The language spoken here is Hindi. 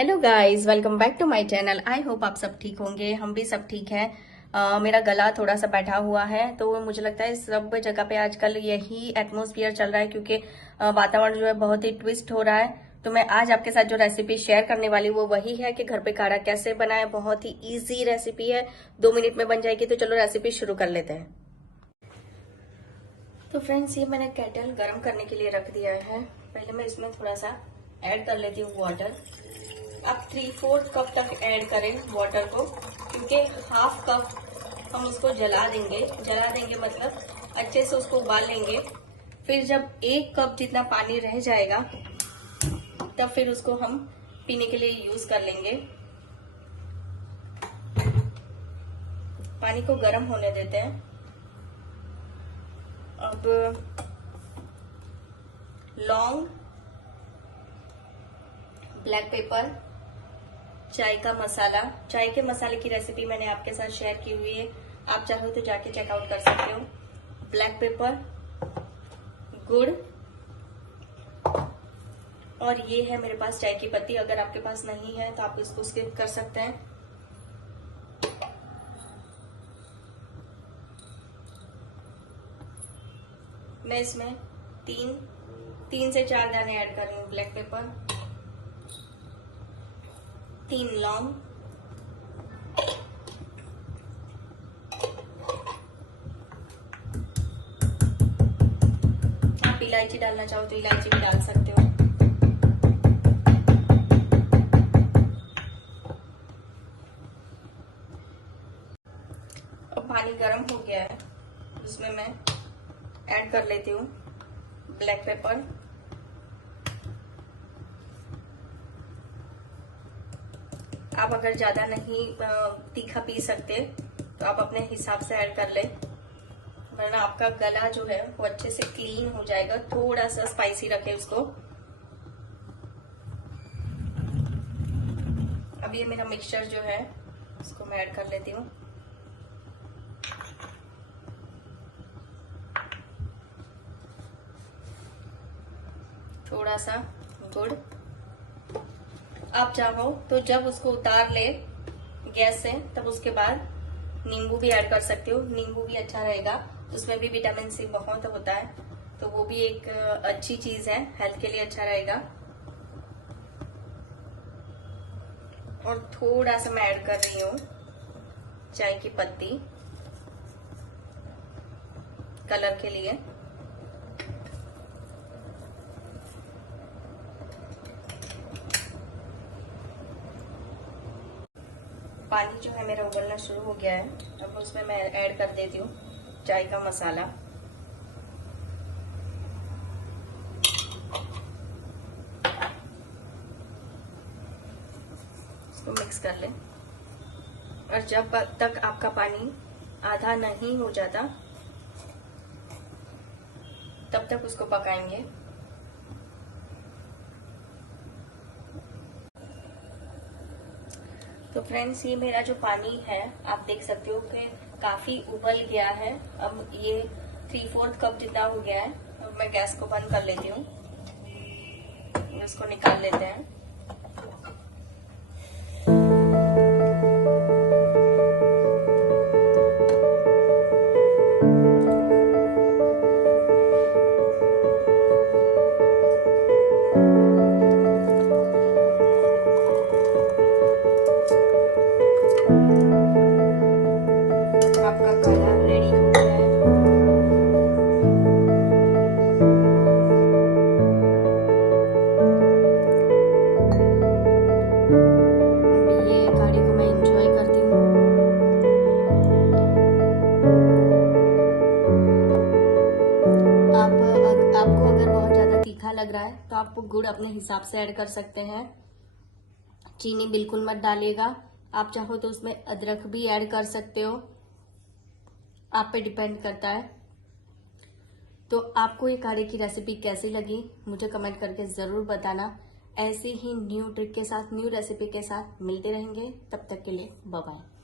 Hello guys, welcome back to my channel. I hope आप सब ठीक होंगे। हम भी सब ठीक हैं। मेरा गला थोड़ा सा बैठा हुआ है, तो मुझे लगता है सब जगह पे आजकल यही एटमॉस्फेयर चल रहा है, क्योंकि वातावरण जो है बहुत ही ट्विस्ट हो रहा है। तो मैं आज आपके साथ जो रेसिपी शेयर करने वाली हूँ वो वही है कि घर पे काढ़ा कैसे बनाएं। बहुत ही इजी रेसिपी है, 2 मिनट में बन जाएगी। तो चलो रेसिपी शुरू कर लेते हैं। तो फ्रेंड्स, ये मैंने केटल गर्म करने के लिए रख दिया है। पहले मैं इसमें थोड़ा सा ऐड कर लेती हूँ वाटर। आप 3/4 कप तक ऐड करें वाटर को, क्योंकि हाफ कप हम उसको जला देंगे मतलब अच्छे से उसको उबाल लेंगे। फिर जब 1 कप जितना पानी रह जाएगा तब फिर उसको हम पीने के लिए यूज कर लेंगे। पानी को गर्म होने देते हैं। अब लौंग, ब्लैक पेपर, चाय का मसाला, चाय के मसाले की रेसिपी मैंने आपके साथ शेयर की हुई है, आप चाहो तो जाके चेकआउट कर सकते हो। ब्लैक पेपर, गुड़, और ये है मेरे पास चाय की पत्ती। अगर आपके पास नहीं है तो आप इसको स्किप कर सकते हैं। मैं इसमें तीन से 4 दाने ऐड कर रही हूँ ब्लैक पेपर, 3 लौंग, आप इलायची डालना चाहो तो इलायची भी डाल सकते हो। अब पानी गर्म हो गया है, उसमें मैं ऐड कर लेती हूँ ब्लैक पेपर, आप अगर ज्यादा नहीं तीखा पी सकते तो आप अपने हिसाब से ऐड कर ले, वरना आपका गला जो है वो अच्छे से क्लीन हो जाएगा। थोड़ा सा स्पाइसी रखे उसको। अब ये मेरा मिक्सचर जो है उसको मैं ऐड कर लेती हूँ। थोड़ा सा गुड़, आप चाहो तो जब उसको उतार ले गैस से तब उसके बाद नींबू भी ऐड कर सकते हो। नींबू भी अच्छा रहेगा, उसमें भी विटामिन सी बहुत होता है, तो वो भी एक अच्छी चीज है, हेल्थ के लिए अच्छा रहेगा। और थोड़ा सा मैं ऐड कर रही हूँ चाय की पत्ती, कलर के लिए। पानी जो है मेरा उबलना शुरू हो गया है। अब उसमें मैं ऐड कर देती हूँ चाय का मसाला। इसको मिक्स कर ले, और जब तक आपका पानी आधा नहीं हो जाता तब तक उसको पकाएंगे। तो फ्रेंड्स, ये मेरा जो पानी है आप देख सकते हो कि काफी उबल गया है। अब ये 3/4 कप जितना हो गया है। अब मैं गैस को बंद कर लेती हूँ, इसको निकाल लेते हैं। आपका काढ़ा रेडी हो गया है। अब ये काढ़े को मैं एंजॉय करती हूँ। आपको अगर बहुत ज्यादा तीखा लग रहा है तो आप गुड़ अपने हिसाब से ऐड कर सकते हैं। चीनी बिल्कुल मत डालिएगा। आप चाहो तो उसमें अदरक भी ऐड कर सकते हो, आप पे डिपेंड करता है। तो आपको ये काढ़े की रेसिपी कैसी लगी मुझे कमेंट करके जरूर बताना। ऐसे ही न्यू ट्रिक के साथ, न्यू रेसिपी के साथ मिलते रहेंगे। तब तक के लिए बाय बाय।